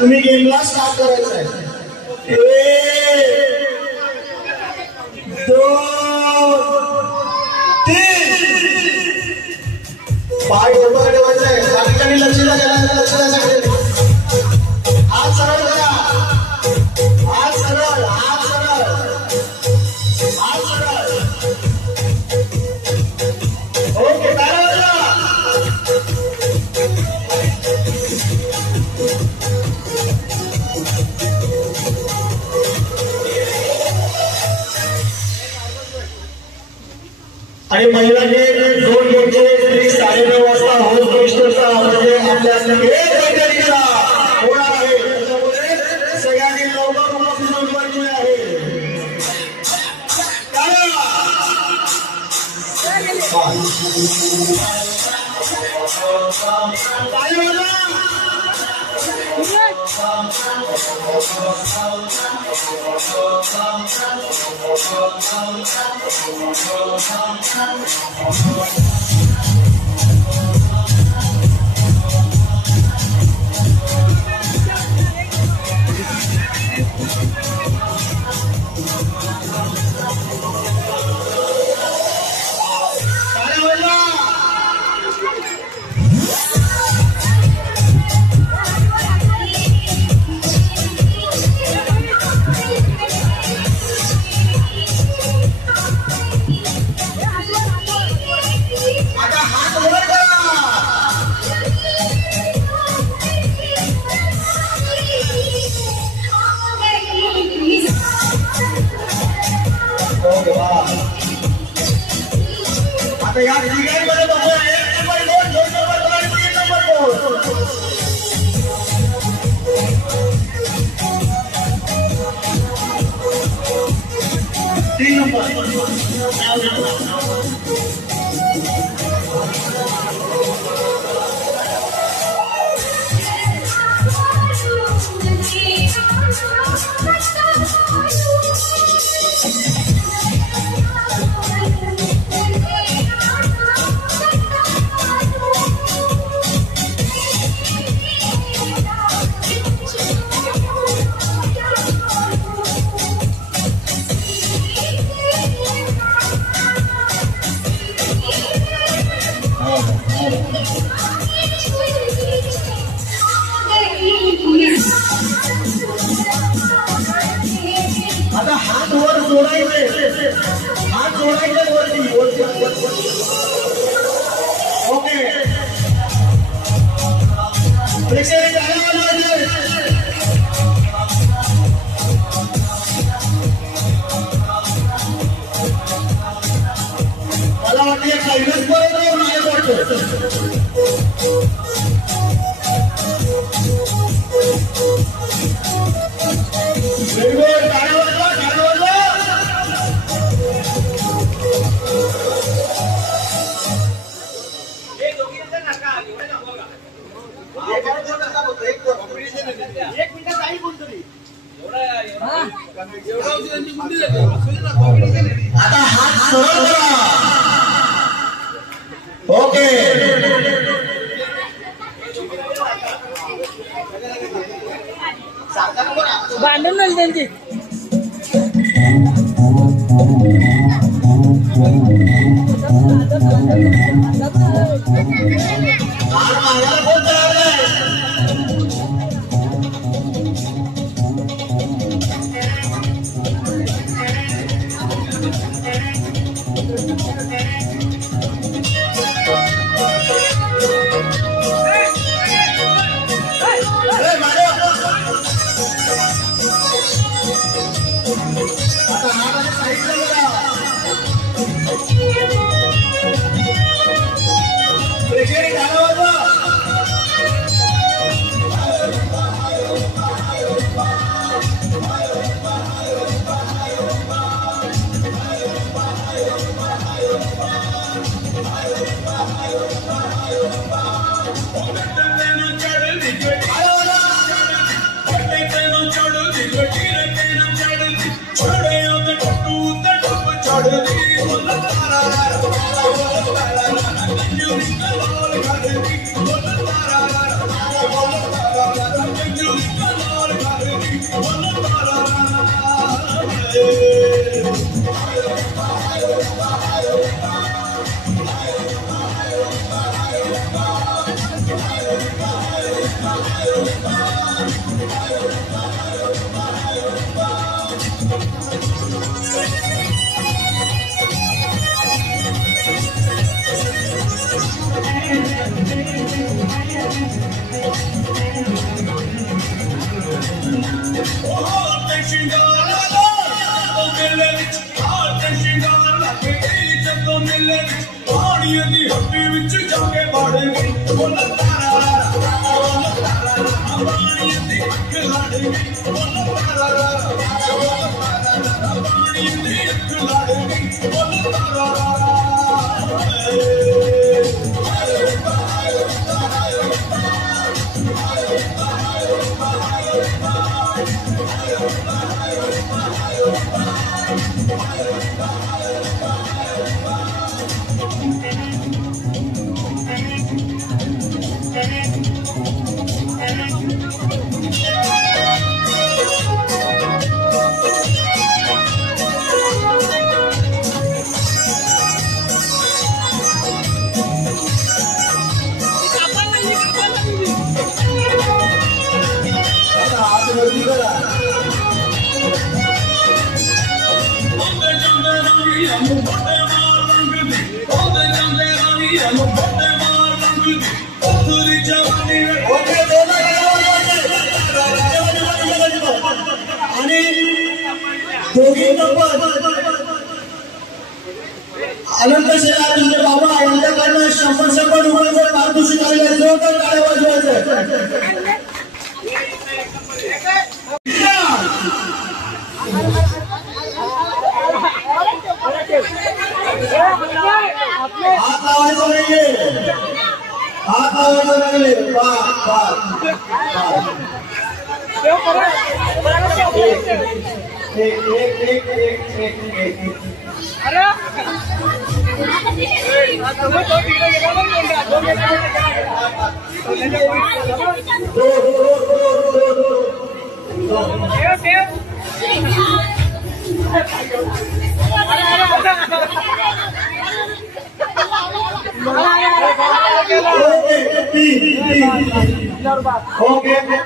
तुम्ही गेमला स्टार्ट करायचं आहे। 1 2 3 पाय वर ठेवायचं आहे। बाकीच्यांनी लक्ष द्या। हात सरळ करा, हात सरळ, हात सरळ, हात सरळ। ओके आणि महिलांनी दोन घ्यायचे 9:30 वाजता होम मिनिस्टरचा म्हणजे आपल्या बैठकीला होणार आहे। त्याच्यामुळे सगळ्यांनी लवकर उपस्थित नोंदवायची आहे। आता या ठिकाणी बघूया 1 नंबर 2 नंबर 3 नंबर 3 नंबर आता हात वर जोडायचे, हात जोडायचे वरती। ओके मला वाटतं काहीच बरोबर नाही वाटतं। आता हात सरळ करा। ओके भांडण झाली त्यांची। अनंत सेना तुमचे बाबा यांच्याकडनं 100 रुपयाचं पारितोषिक आलेलं जोरदार टाळ्या वाजवायचं. हात लावायचं नाहीये, हात लावायचं नाहीये. Okay.